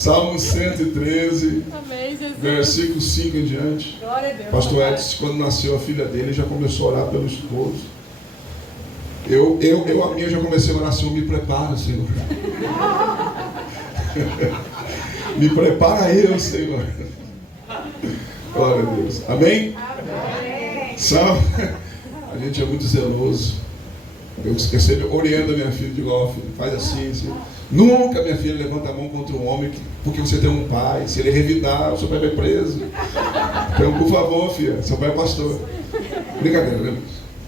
Salmo 113, Amém, Jesus. versículo 5 em diante. Glória a Deus. Pastor Edson, quando nasceu a filha dele, já começou a orar pelo esposo. A minha já comecei a orar assim: me prepara, Senhor. Me prepara eu, Senhor. Glória a Deus. Amém? Amém. A gente é muito zeloso. Eu sempre oriento a minha filha, digo: ó, filho, faz assim, assim. Nunca, minha filha, levanta a mão contra um homem porque você tem um pai. Se ele revidar, o seu pai vai preso. Então, por favor, filha, seu pai é pastor. Brincadeira, né?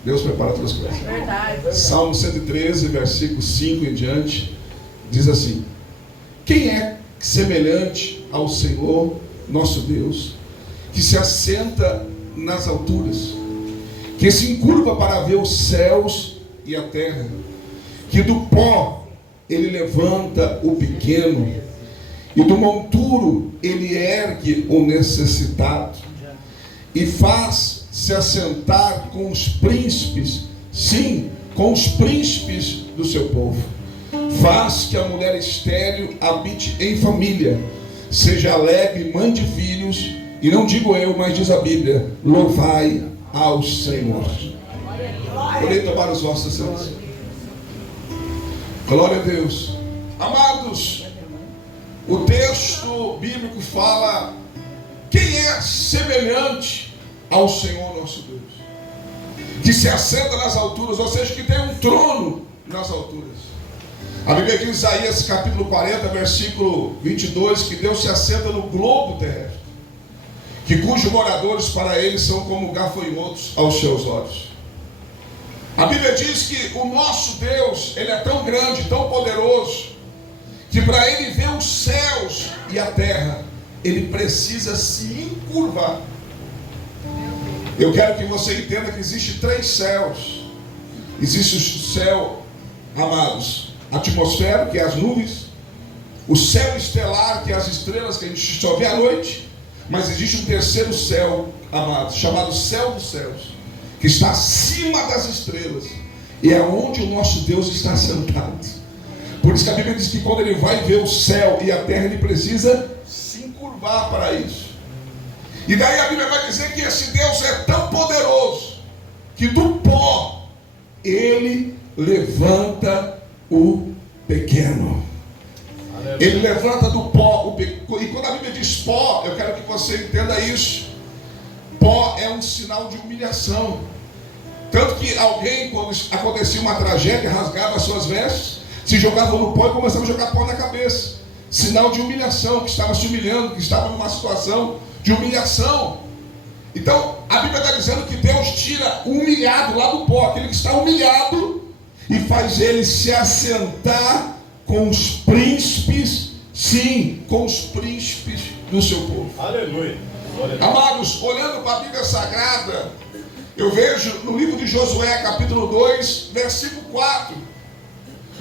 Deus prepara todas as coisas. Verdade. Salmo 113, versículo 5 em diante, diz assim: quem é semelhante ao Senhor, nosso Deus, que se assenta nas alturas, que se encurva para ver os céus e a terra, que do pó ele levanta o pequeno, e do monturo ele ergue o necessitado, e faz se assentar com os príncipes, sim, com os príncipes do seu povo. Faz que a mulher estéril habite em família, seja alegre, mãe de filhos, e não digo eu, mas diz a Bíblia: louvai ao Senhor. Podem tomar os vossos assentos. Glória a Deus. Amados, o texto bíblico fala: quem é semelhante ao Senhor nosso Deus, que se assenta nas alturas, ou seja, que tem um trono nas alturas. A Bíblia diz em Isaías capítulo 40, versículo 22, que Deus se assenta no globo terrestre, que cujos moradores para ele são como gafanhotos aos seus olhos. A Bíblia diz que o nosso Deus, ele é tão grande, tão poderoso, que para ele ver os céus e a terra, ele precisa se encurvar. Eu quero que você entenda que existe 3 céus. Existe o céu, amados, atmosférico, que é as nuvens, o céu estelar, que é as estrelas que a gente só vê à noite, mas existe um terceiro céu, amados, chamado céu dos céus, que está acima das estrelas, e é onde o nosso Deus está sentado. Por isso que a Bíblia diz que quando ele vai ver o céu e a terra, ele precisa se encurvar para isso. E daí a Bíblia vai dizer que esse Deus é tão poderoso, que do pó ele levanta o pequeno. Ele levanta do pó o pequeno. E quando a Bíblia diz pó, eu quero que você entenda isso. Pó é um sinal de humilhação. Tanto que alguém, quando acontecia uma tragédia, rasgava as suas vestes, se jogava no pó e começava a jogar pó na cabeça. Sinal de humilhação, que estava se humilhando, que estava numa situação de humilhação. Então, a Bíblia está dizendo que Deus tira o humilhado lá do pó, aquele que está humilhado, e faz ele se assentar com os príncipes, sim, com os príncipes do seu povo. Aleluia. Amados, olhando para a Bíblia Sagrada, eu vejo no livro de Josué, capítulo 2, versículo 4,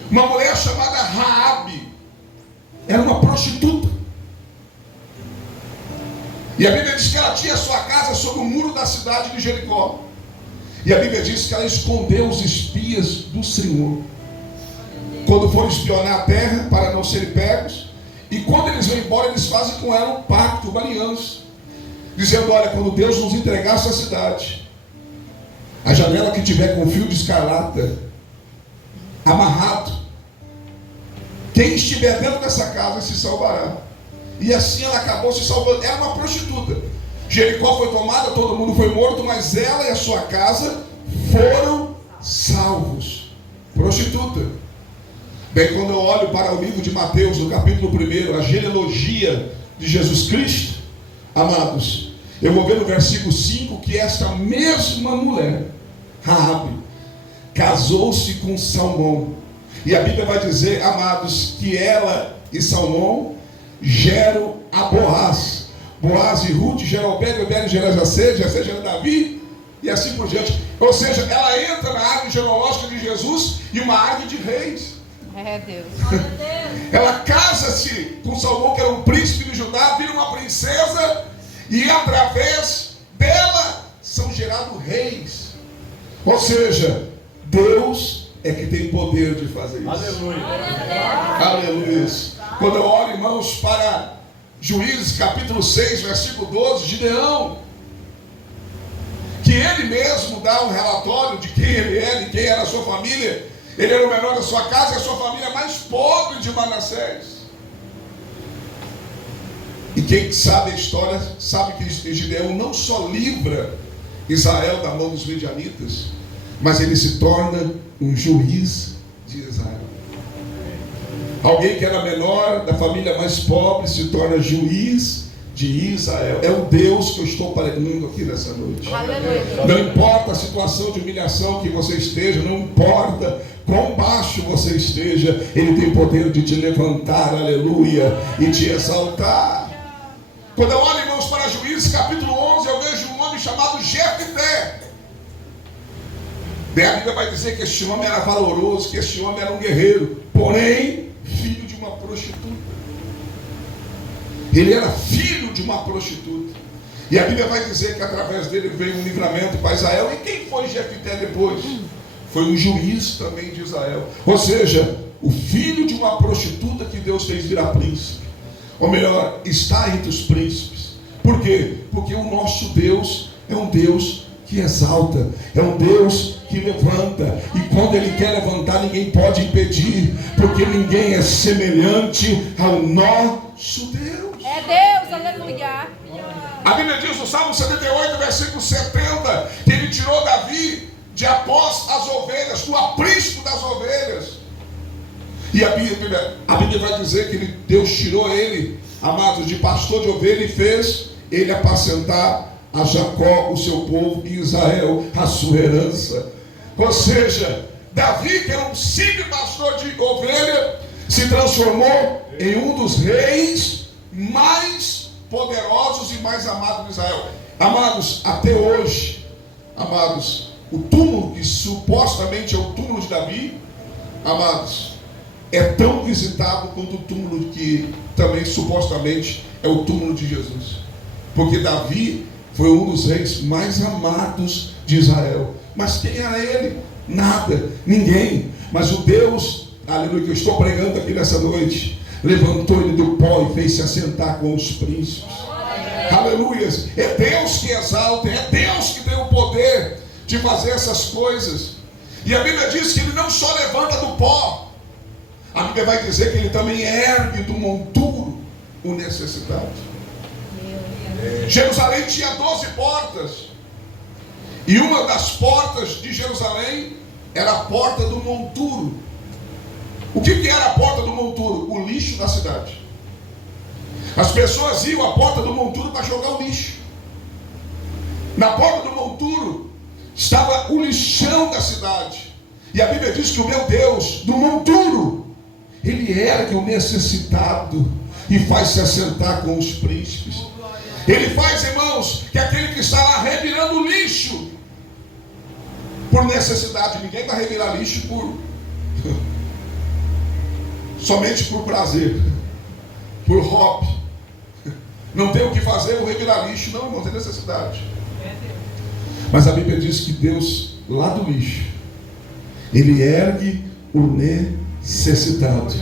uma mulher chamada Raabe. Era uma prostituta. E a Bíblia diz que ela tinha sua casa sobre o muro da cidade de Jericó. E a Bíblia diz que ela escondeu os espias do Senhor, quando foram espionar a terra para não serem pegos. E quando eles vão embora, eles fazem com ela um pacto, uma aliança, dizendo: olha, quando Deus nos entregar essa cidade, a janela que tiver com fio de escarlata amarrado, quem estiver dentro dessa casa se salvará. E assim ela acabou se salvando. Era uma prostituta. Jericó foi tomada, todo mundo foi morto, mas ela e a sua casa foram salvos. Prostituta. Bem, quando eu olho para o livro de Mateus, no capítulo 1, a genealogia de Jesus Cristo, amados, eu vou ver no versículo 5 que esta mesma mulher, Raabe, casou-se com Salmão. E a Bíblia vai dizer, amados, que ela e Salmão geram a Boaz. Boaz e Ruth geram Obed, Obed gera Jessé, Jessé gera Davi, e assim por diante. Ou seja, ela entra na árvore genealógica de Jesus e uma árvore de reis. É Deus. Ela casa-se com Salmão, que era um príncipe de Judá, vira uma princesa, e através dela são gerados reis. Ou seja, Deus é que tem poder de fazer isso. Aleluia. Aleluia. Quando eu olho, irmãos, para Juízes capítulo 6, versículo 12, Gideão, que ele mesmo dá um relatório de quem ele é, de quem era a sua família. Ele era o menor da sua casa e a sua família mais pobre de Manassés. E quem sabe a história, sabe que Gideão não só livra Israel da mão dos midianitas, mas ele se torna um juiz de Israel. Alguém que era menor, da família mais pobre, se torna juiz de Israel. É o Deus que eu estou pregando aqui nessa noite. Aleluia. Não importa a situação de humilhação que você esteja, não importa quão baixo você esteja, Ele tem poder de te levantar, aleluia, e te exaltar. Quando eu olho, irmãos, para Juízes capítulo 11, eu vejo um homem chamado Jefté. A Bíblia vai dizer que este homem era valoroso, que este homem era um guerreiro, porém, filho de uma prostituta. Ele era filho de uma prostituta. E a Bíblia vai dizer que através dele veio um livramento para Israel. E quem foi Jefté depois? Foi um juiz também de Israel. Ou seja, o filho de uma prostituta que Deus fez virar príncipe. Ou melhor, está entre os príncipes. Por quê? Porque o nosso Deus é um Deus que exalta, é um Deus que levanta, e quando Ele quer levantar, ninguém pode impedir, porque ninguém é semelhante ao nosso Deus. É Deus, aleluia. A Bíblia diz no Salmo 78, versículo 70, que Ele tirou Davi de após as ovelhas, do aprisco das ovelhas. E a Bíblia vai dizer que Deus tirou ele, amados, de pastor de ovelha, e fez ele apacentar a Jacó, o seu povo, e Israel, a sua herança. Ou seja, Davi, que era um simples pastor de ovelha, se transformou em um dos reis mais poderosos e mais amados de Israel. Amados, até hoje, amados, o túmulo que supostamente é o túmulo de Davi, amados, é tão visitado quanto o túmulo que também supostamente é o túmulo de Jesus. Porque Davi foi um dos reis mais amados de Israel. Mas quem era ele? Nada, ninguém. Mas o Deus, aleluia, que eu estou pregando aqui nessa noite, levantou ele do pó e fez se assentar com os príncipes. Aleluia. É Deus que exalta, é Deus que tem o poder de fazer essas coisas. E a Bíblia diz que ele não só levanta do pó, a Bíblia vai dizer que ele também ergue do monturo o necessitado. Jerusalém tinha 12 portas. E uma das portas de Jerusalém era a porta do monturo. O que era a porta do monturo? O lixo da cidade. As pessoas iam à porta do monturo para jogar o lixo. Na porta do monturo estava o lixão da cidade. E a Bíblia diz que o meu Deus, do monturo, Ele ergue o necessitado e faz se assentar com os príncipes. Ele faz, irmãos, que aquele que está lá revirando lixo por necessidade, ninguém vai revirar lixo somente por prazer, por hobby. Não tem o que fazer, vou revirar lixo. Não, não tem necessidade. Mas a Bíblia diz que Deus, lá do lixo, Ele ergue o necessitado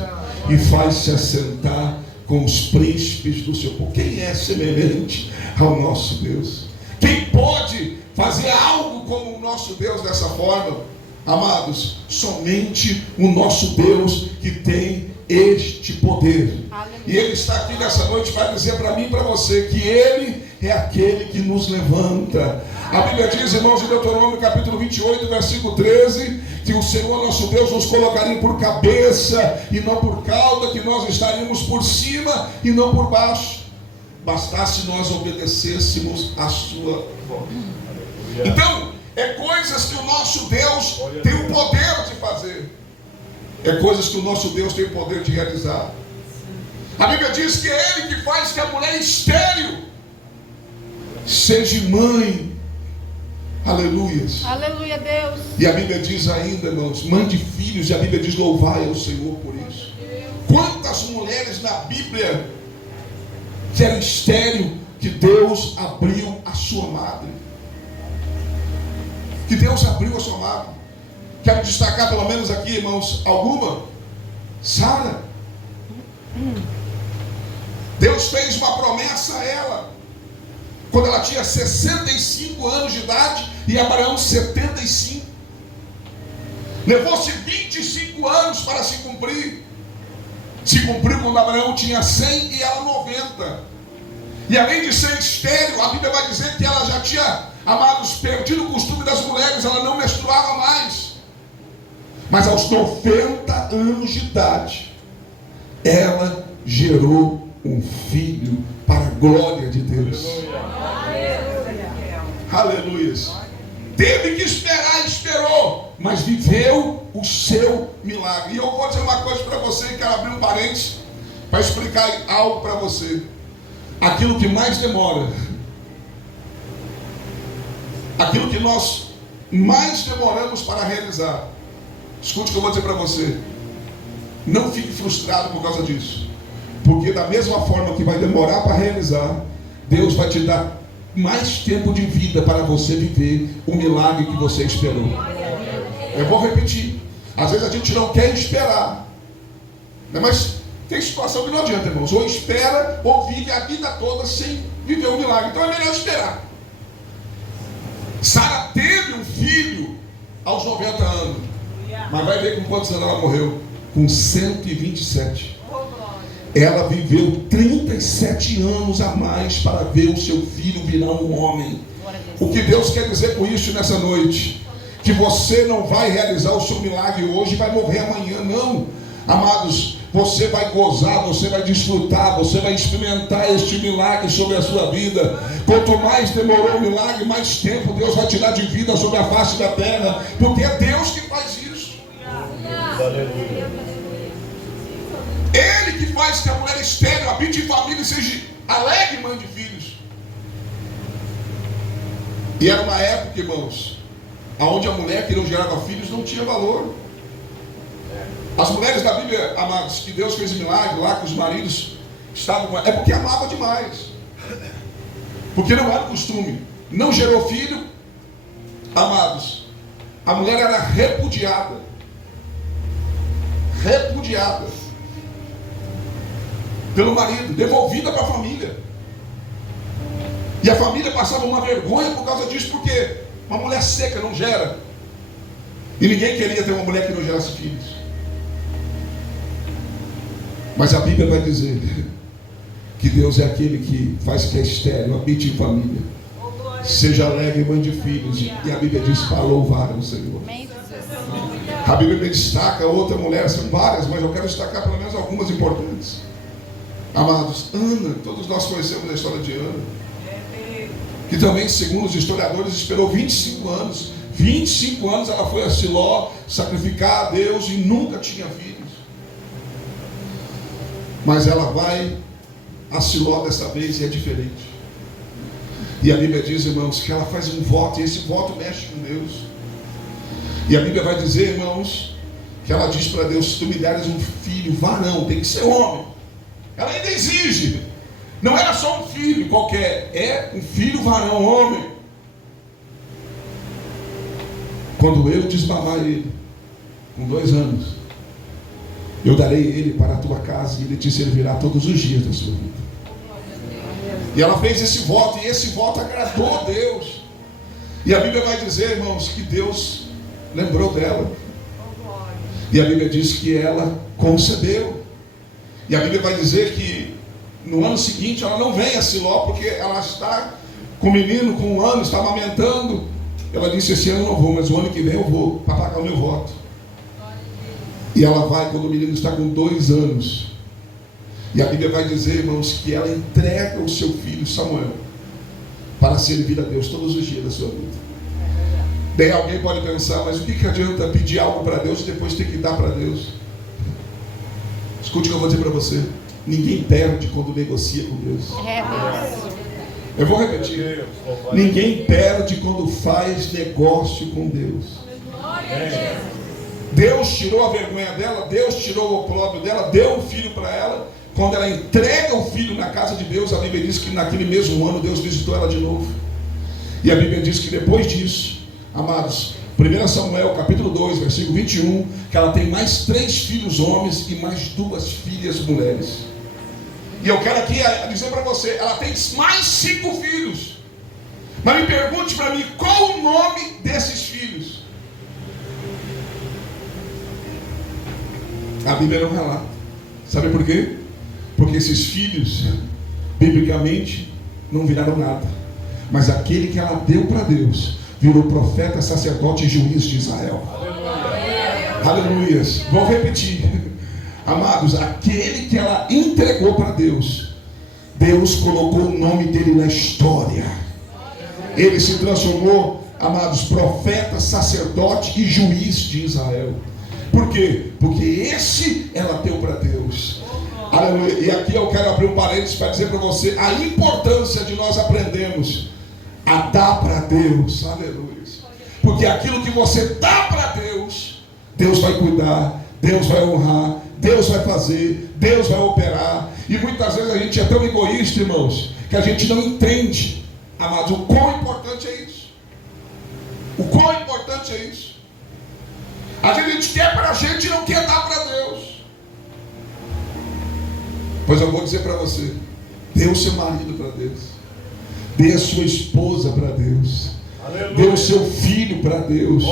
e faz se assentar com os príncipes do seu povo. Quem é semelhante ao nosso Deus? Quem pode fazer algo como o nosso Deus dessa forma? Amados, somente o nosso Deus que tem este poder. Aleluia. E Ele está aqui nessa noite para dizer para mim e para você que Ele é aquele que nos levanta. A Bíblia diz, irmãos, em Deuteronômio capítulo 28, versículo 13, que o Senhor nosso Deus nos colocaria por cabeça e não por cauda, que nós estaríamos por cima e não por baixo, bastasse nós obedecêssemos a sua voz. Então, é coisas que o nosso Deus tem o poder de fazer, é coisas que o nosso Deus tem o poder de realizar. A Bíblia diz que é Ele que faz que a mulher estéril seja mãe. Aleluias. Aleluia, Deus. E a Bíblia diz ainda, irmãos, mande filhos, e a Bíblia diz louvai ao Senhor por isso. Quantas mulheres na Bíblia que eram estéril, que Deus abriu a sua madre? Que Deus abriu a sua madre. Quero destacar pelo menos aqui, irmãos, alguma. Sara. Deus fez uma promessa a ela quando ela tinha 65 anos de idade e Abraão 75. Levou-se 25 anos para se cumprir. Se cumpriu quando Abraão tinha 100 e ela 90. E além de ser estéril, a Bíblia vai dizer que ela já tinha, amados, perdido o costume das mulheres, ela não menstruava mais. Mas aos 90 anos de idade, ela gerou um filho para a glória de Deus. Aleluia. Teve que esperar, esperou, mas viveu o seu milagre. E eu vou dizer uma coisa para você, quero abrir um parênteses para explicar algo para você. Aquilo que mais demora, aquilo que nós mais demoramos para realizar, escute o que eu vou dizer para você. Não fique frustrado por causa disso, porque da mesma forma que vai demorar para realizar, Deus vai te dar mais tempo de vida para você viver o milagre que você esperou. Eu vou repetir. Às vezes a gente não quer esperar, né? Mas tem situação que não adianta, irmãos. Ou espera ou vive a vida toda sem viver o milagre. Então é melhor esperar. Sara teve um filho aos 90 anos, mas vai ver com quantos anos ela morreu? Com 127. Ela viveu 37 anos a mais para ver o seu filho virar um homem. O que Deus quer dizer com isso nessa noite? Que você não vai realizar o seu milagre hoje e vai morrer amanhã, não. Amados, você vai gozar, você vai desfrutar, você vai experimentar este milagre sobre a sua vida. Quanto mais demorou o milagre, mais tempo Deus vai tirar de vida sobre a face da terra, porque é Deus que faz isso. Ele que faz que a mulher estéril habite em família e seja alegre mãe de filhos. E era uma época, irmãos, onde a mulher que não gerava filhos não tinha valor. As mulheres da Bíblia, amados, que Deus fez milagre lá, que os maridos estavam, é porque amava demais. Porque não era costume. Não gerou filho, amados, a mulher era repudiada. Repudiada pelo marido, devolvida para a família. E a família passava uma vergonha por causa disso, porque uma mulher seca não gera. E ninguém queria ter uma mulher que não gerasse filhos. Mas a Bíblia vai dizer que Deus é aquele que faz que a estéril habite em família, seja alegre mãe de filhos. E a Bíblia diz para louvar o Senhor. A Bíblia destaca outra mulher, são várias, mas eu quero destacar pelo menos algumas importantes. Amados, Ana, todos nós conhecemos a história de Ana, que também, segundo os historiadores, esperou 25 anos. 25 anos ela foi a Siló sacrificar a Deus e nunca tinha filhos. Mas ela vai a Siló dessa vez e é diferente. E a Bíblia diz, irmãos, que ela faz um voto, e esse voto mexe com Deus. E a Bíblia vai dizer, irmãos, que ela diz para Deus: se tu me deres um filho varão, tem que ser homem. Ela ainda exige. Não era só um filho qualquer, é um filho varão, homem. Quando eu desmamar ele, com 2 anos, eu darei ele para a tua casa e ele te servirá todos os dias da sua vida. E ela fez esse voto, e esse voto agradou a Deus. E a Bíblia vai dizer, irmãos, que Deus lembrou dela. E a Bíblia diz que ela concebeu. E a Bíblia vai dizer que no ano seguinte ela não vem a Siló, porque ela está com o menino com 1 ano, está amamentando. Ela disse: esse ano eu não vou, mas o ano que vem eu vou para pagar o meu voto. E ela vai quando o menino está com 2 anos. E a Bíblia vai dizer, irmãos, que ela entrega o seu filho Samuel para servir a Deus todos os dias da sua vida. Daí alguém pode pensar: mas o que adianta pedir algo para Deus e depois ter que dar para Deus? Escute o que eu vou dizer para você: ninguém perde quando negocia com Deus. Eu vou repetir: ninguém perde quando faz negócio com Deus. Deus tirou a vergonha dela, Deus tirou o opróbrio dela, deu um filho para ela. Quando ela entrega o filho na casa de Deus, a Bíblia diz que naquele mesmo ano Deus visitou ela de novo. E a Bíblia diz que depois disso, amados, 1 Samuel capítulo 2, versículo 21, que ela tem mais 3 filhos homens e mais 2 filhas mulheres. E eu quero aqui dizer para você, ela tem mais 5 filhos. Mas me pergunte para mim, qual o nome desses filhos? A Bíblia não relata. Sabe por quê? Porque esses filhos, biblicamente, não viraram nada. Mas aquele que ela deu para Deus, virou profeta, sacerdote e juiz de Israel. Aleluia. Vou repetir. Amados, aquele que ela entregou para Deus, Deus colocou o nome dele na história. Ele se transformou, amados, profeta, sacerdote e juiz de Israel. Por quê? Porque esse ela deu para Deus. Aleluia. E aqui eu quero abrir um parênteses para dizer para você a importância de nós aprendermos a dar para Deus. Aleluia. Porque aquilo que você dá para Deus, Deus vai cuidar, Deus vai honrar, Deus vai fazer, Deus vai operar. E muitas vezes a gente é tão egoísta, irmãos, que a gente não entende, amados, o quão importante é isso. O quão importante é isso. Às vezes a gente quer para a gente e não quer dar para Deus. Pois eu vou dizer para você, dê o seu marido para Deus, dê a sua esposa para Deus, aleluia, dê o seu filho para Deus,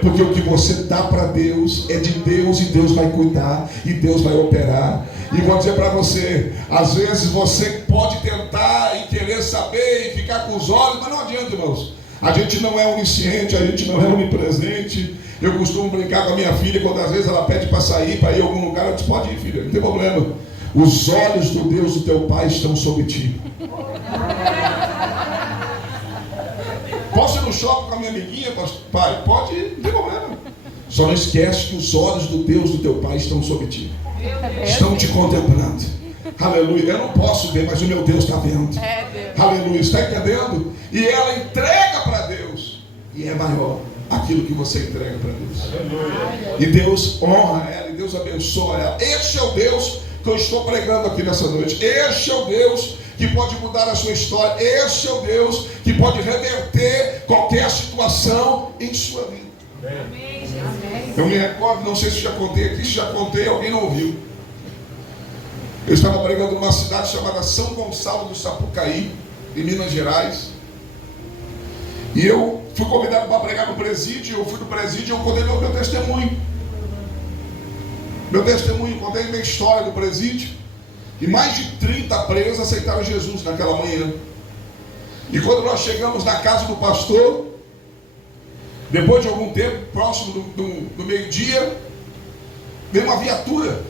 porque o que você dá para Deus é de Deus e Deus vai cuidar e Deus vai operar. E vou dizer para você, às vezes você pode tentar e querer saber e ficar com os olhos, mas não adianta, irmãos. A gente não é onisciente, a gente não é onipresente. Eu costumo brincar com a minha filha, quando às vezes ela pede para sair, para ir a algum lugar, eu disse, pode ir, filha, não tem problema. Os olhos do Deus do teu pai estão sobre ti. Posso ir no shopping com a minha amiguinha, pai? Pode ir, não tem problema. Só não esquece que os olhos do Deus do teu pai estão sobre ti. Estão te contemplando. Aleluia. Eu não posso ver, mas o meu Deus está vendo. Aleluia. Está entendendo? E ela entrega para Deus. E é maior aquilo que você entrega para Deus. Aleluia. E Deus honra ela, e Deus abençoa ela. Este é o Deus que eu estou pregando aqui nessa noite. Este é o Deus que pode mudar a sua história. Este é o Deus que pode reverter qualquer situação em sua vida. Amém. Eu me recordo, não sei se já contei aqui, se já contei, alguém não ouviu. Eu estava pregando numa cidade chamada São Gonçalo do Sapucaí, em Minas Gerais. E eu fui convidado para pregar no presídio. Eu fui no presídio e eu contei meu testemunho. Contei minha história do presídio. E mais de 30 presos aceitaram Jesus naquela manhã. E quando nós chegamos na casa do pastor, depois de algum tempo, próximo do meio-dia, veio uma viatura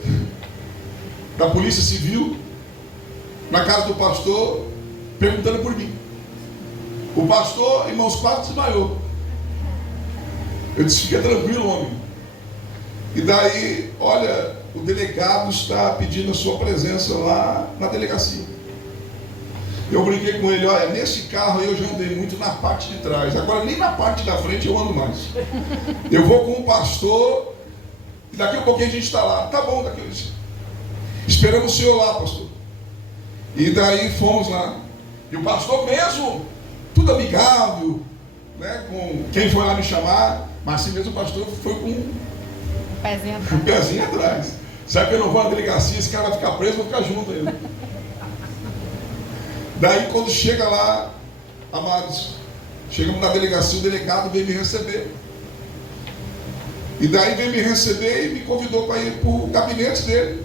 da Polícia Civil na casa do pastor, perguntando por mim. O pastor, irmãos, quase desmaiou. Eu disse, fica tranquilo, homem. E daí, olha, o delegado está pedindo a sua presença lá na delegacia. Eu brinquei com ele, olha, nesse carro eu já andei muito na parte de trás, agora nem na parte da frente eu ando mais. Eu vou com o pastor e daqui a pouquinho a gente está lá. Tá bom, daqui a pouquinho. Esperamos o senhor lá, pastor. E daí fomos lá. E o pastor mesmo, tudo amigável, né, com quem foi lá me chamar, mas assim mesmo o pastor foi com o pezinho atrás. Sabe que eu não vou na delegacia, esse cara vai ficar preso, eu vou ficar junto ainda. Daí quando chega lá, amados, chegamos na delegacia, o delegado veio me receber. E daí veio me receber e me convidou para ir para o gabinete dele.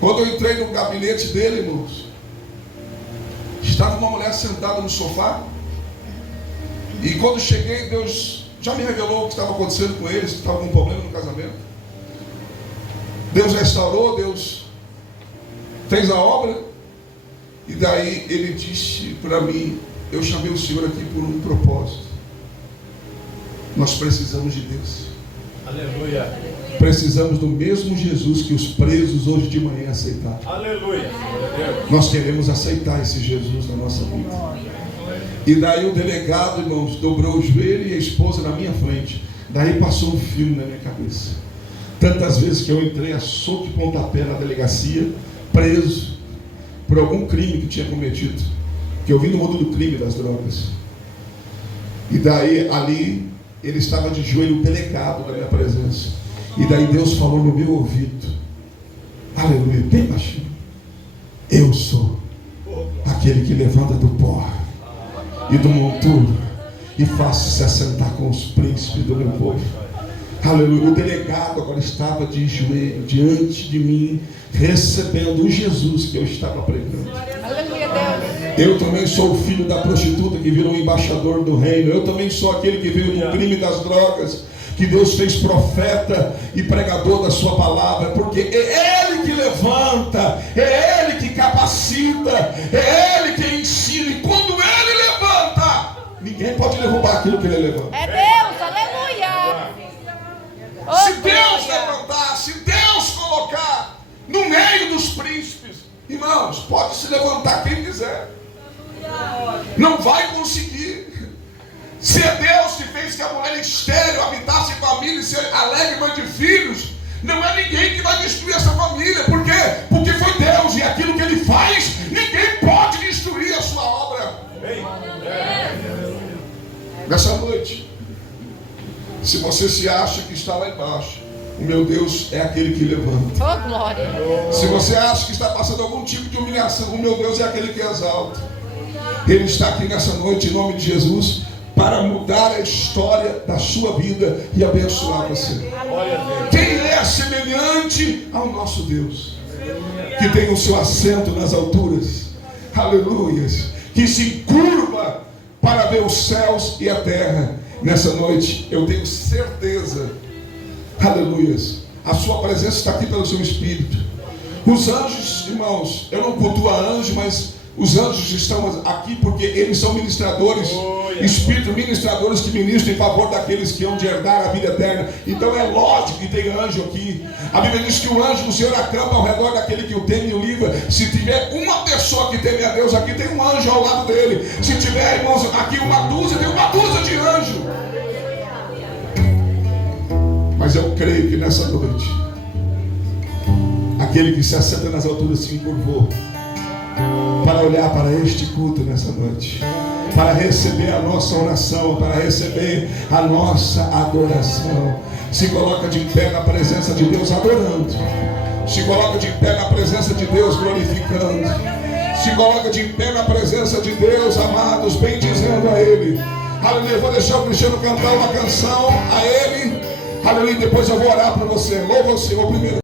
Quando eu entrei no gabinete dele, irmãos, estava uma mulher sentada no sofá. E quando cheguei, Deus já me revelou o que estava acontecendo com eles, que estava com um problema no casamento. Deus restaurou, Deus fez a obra. E daí ele disse para mim, eu chamei o Senhor aqui por um propósito. Nós precisamos de Deus. Aleluia. Precisamos do mesmo Jesus que os presos hoje de manhã aceitaram. Aleluia. Nós queremos aceitar esse Jesus na nossa vida. E daí o delegado, irmãos, dobrou o joelho e a esposa na minha frente. Daí passou um filme na minha cabeça. Tantas vezes que eu entrei a soco e pontapé na delegacia, preso por algum crime que tinha cometido. Que eu vim do mundo do crime, das drogas. E daí ali ele estava de joelho delegado na minha presença. E daí Deus falou no meu ouvido, aleluia, bem baixinho: eu sou aquele que levanta do pó e do monturo e faço se assentar com os príncipes do meu povo. Aleluia. O delegado agora estava de joelho diante de mim, recebendo o Jesus que eu estava pregando. Aleluia, Deus. Eu também sou o filho da prostituta que virou embaixador do reino. Eu também sou aquele que veio do crime das drogas, que Deus fez profeta e pregador da sua palavra, porque é Ele que levanta, é Ele que capacita, é Ele que ensina. E quando Ele levanta, ninguém pode derrubar aquilo que Ele levanta. É Deus, aleluia. Se Deus levantar, se Deus colocar no meio dos príncipes, irmãos, pode se levantar quem quiser, não vai conseguir. Se é Deus que fez que a mulher estéril habitasse em família e se alegre mãe de filhos, não é ninguém que vai destruir essa família. Por quê? Porque foi Deus, e aquilo que Ele faz, ninguém pode destruir a sua obra. Nessa noite, se você se acha que está lá embaixo, o meu Deus é aquele que levanta. Oh, glória. Se você acha que está passando algum tipo de humilhação, o meu Deus é aquele que exalta. Ele está aqui nessa noite, em nome de Jesus, para mudar a história da sua vida e abençoar você. Quem é semelhante ao nosso Deus, que tem o seu assento nas alturas, aleluias, que se curva para ver os céus e a terra? Nessa noite eu tenho certeza, aleluias, a sua presença está aqui pelo seu Espírito. Os anjos, irmãos, eu não cultuo a anjo, mas os anjos estão aqui porque eles são ministradores, espíritos ministradores que ministram em favor daqueles que hão de herdar a vida eterna. Então é lógico que tem anjo aqui. A Bíblia diz que o anjo do Senhor acampa ao redor daquele que o teme e o livra. Se tiver uma pessoa que teme a Deus aqui, tem um anjo ao lado dele. Se tiver, irmãos, aqui uma dúzia, tem uma dúzia de anjo. Mas eu creio que nessa noite, aquele que se assenta nas alturas se encurvou para olhar para este culto nessa noite, para receber a nossa oração, para receber a nossa adoração. Se coloca de pé na presença de Deus adorando, se coloca de pé na presença de Deus glorificando, se coloca de pé na presença de Deus, amados, bendizendo a Ele. Aleluia. Vou deixar o Cristiano cantar uma canção a Ele, aleluia. Depois eu vou orar para você. Louva o Senhor primeiro.